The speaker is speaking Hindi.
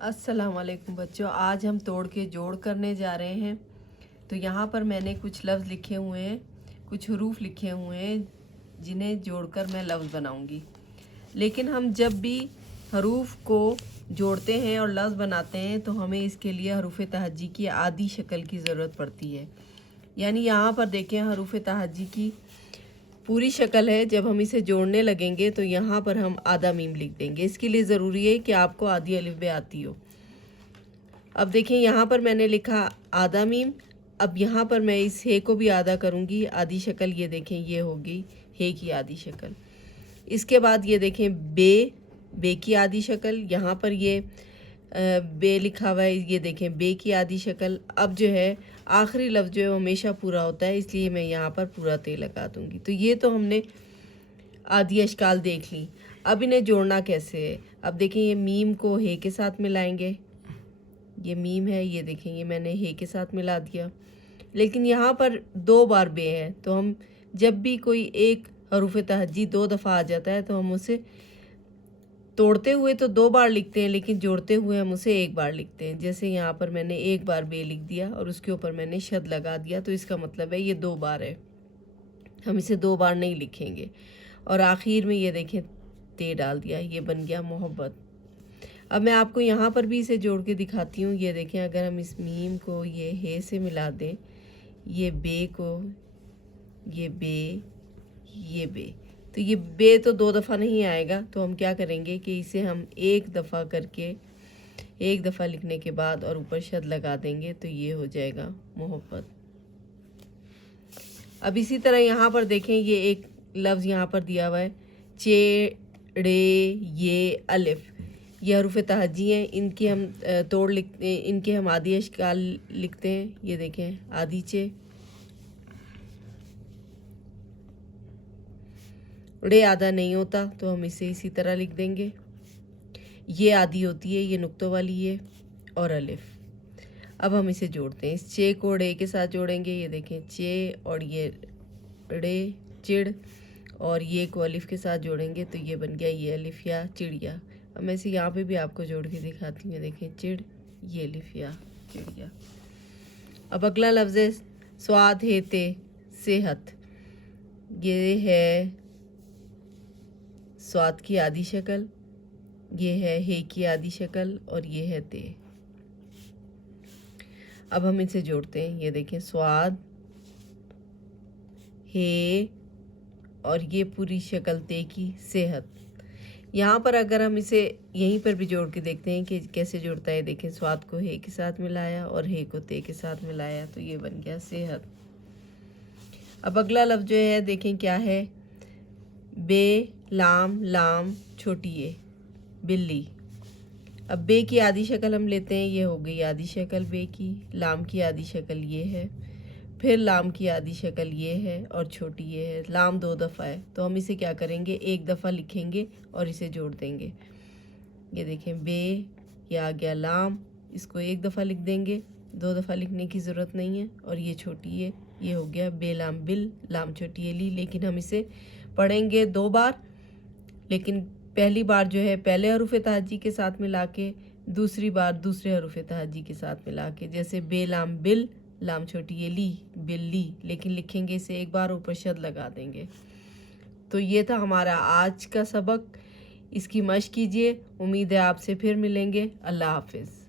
अस्सलाम वालेकुम बच्चों, आज हम तोड़ के जोड़ करने जा रहे हैं। तो यहाँ पर मैंने कुछ लफ्ज़ लिखे हुए हैं, कुछ हरूफ लिखे हुए हैं जिन्हें जोड़कर मैं लफ्ज़ बनाऊंगी। लेकिन हम जब भी हरूफ को जोड़ते हैं और लफ्ज़ बनाते हैं तो हमें इसके लिए हरूफ तहज्जी की आधी शक्ल की ज़रूरत पड़ती है। यानी यहाँ पर देखें, हरूफ तहज्जी की पूरी शक्ल है। जब हम इसे जोड़ने लगेंगे तो यहाँ पर हम आधा मीम लिख देंगे। इसके लिए ज़रूरी है कि आपको आधी अलिफ बे आती हो। अब देखें, यहाँ पर मैंने लिखा आधा मीम। अब यहाँ पर मैं इस हे को भी आधा करूँगी, आधी शक्ल ये देखें, ये होगी हे की आधी शक्ल। इसके बाद ये देखें बे की आधी शक्ल। यहाँ पर ये बे लिखा हुआ है, ये देखें बे की आधी शक्ल। अब जो है आखिरी लफ्ज़ जो है हमेशा पूरा होता है, इसलिए मैं यहाँ पर पूरा ते लगा दूँगी। तो ये तो हमने आधी अशकाल देख ली। अब इन्हें जोड़ना कैसे है। अब देखें, ये मीम को हे के साथ मिलाएंगे। ये मीम है, ये देखें, ये मैंने हे के साथ मिला दिया। लेकिन यहाँ पर 2 बार बे है, तो हम जब भी कोई एक हरूफ तहज्जी 2 दफ़ा आ जाता है तो हम उसे तोड़ते हुए तो 2 बार लिखते हैं, लेकिन जोड़ते हुए हम उसे 1 बार लिखते हैं। जैसे यहाँ पर मैंने 1 बार बे लिख दिया और उसके ऊपर मैंने शद लगा दिया, तो इसका मतलब है ये 2 बार है। हम इसे 2 बार नहीं लिखेंगे। और आखिर में ये देखें ते डाल दिया, ये बन गया मोहब्बत। अब मैं आपको यहाँ पर भी इसे जोड़ के दिखाती हूँ। ये देखें, अगर हम इस मीम को ये हे से मिला दें, ये बे को, ये बे, ये बे, तो ये बे तो 2 दफ़ा नहीं आएगा। तो हम क्या करेंगे कि इसे हम 1 दफ़ा करके, 1 दफ़ा लिखने के बाद और ऊपर शद लगा देंगे, तो ये हो जाएगा मोहब्बत। अब इसी तरह यहाँ पर देखें, ये एक लफ्ज़ यहाँ पर दिया हुआ है चेड़े, ये अलिफ, ये हरूफ तहज्जी हैं। इनकी हम तोड़ लिखते, इनके हम आधी अशकाल लिखते हैं। ये देखें आधी चे, ड़े आधा नहीं होता तो हम इसे इसी तरह लिख देंगे। ये आधी होती है, ये नुक्तों वाली ये, और अलिफ। अब हम इसे जोड़ते हैं। इस चे को ड़े के साथ जोड़ेंगे। ये देखें चे और ये ड़े, चिड़, और ये को अलिफ के साथ जोड़ेंगे तो ये बन गया ये अलिफ या चिड़िया। अब मैं इसे यहाँ पे भी आपको जोड़ के दिखाती हूँ। देखें चिड़, ये अलिफ या चिड़िया। अब अगला लफ्ज़ है स्वाद है ते सेहत। ये है स्वाद की आधी शक्ल, ये है हे की आधी शक्ल, और ये है ते। अब हम इसे जोड़ते हैं। ये देखें स्वाद, हे, और ये पूरी शक्ल ते की सेहत। यहाँ पर अगर हम इसे यहीं पर भी जोड़ के देखते हैं कि कैसे जुड़ता है। देखें स्वाद को हे के साथ मिलाया और हे को ते के साथ मिलाया, तो ये बन गया सेहत। अब अगला लफ्ज़ जो है देखें क्या है, बे लाम लाम छोटी ए, बिल्ली। अब बे की आधी शक्ल हम लेते हैं, ये हो गई आधी शक्ल बे की। लाम की आधी शक्ल ये है, फिर लाम की आधी शक्ल ये है, और छोटी ये है। लाम 2 दफ़ा है तो हम इसे क्या करेंगे, 1 दफ़ा लिखेंगे और इसे जोड़ देंगे। ये देखें बे, ये आ गया लाम, इसको 1 दफ़ा लिख देंगे, 2 दफ़ा लिखने की ज़रूरत नहीं है। और ये छोटी ये हो गया बे लाम बिल, लाम छोटी ये ली। लेकिन हम इसे पढ़ेंगे 2 बार, लेकिन पहली बार जो है पहले हरूफ तहज्जी के साथ मिला के, दूसरी बार दूसरे हरूफ तहज्जी के साथ मिला के। जैसे बे लाम बिल, लाम छोटी ये ली, बिल्ली, लेकिन लिखेंगे इसे 1 बार, ऊपर शद लगा देंगे। तो ये था हमारा आज का सबक। इसकी मश्क कीजिए। उम्मीद है आपसे फिर मिलेंगे। अल्लाह हाफिज़।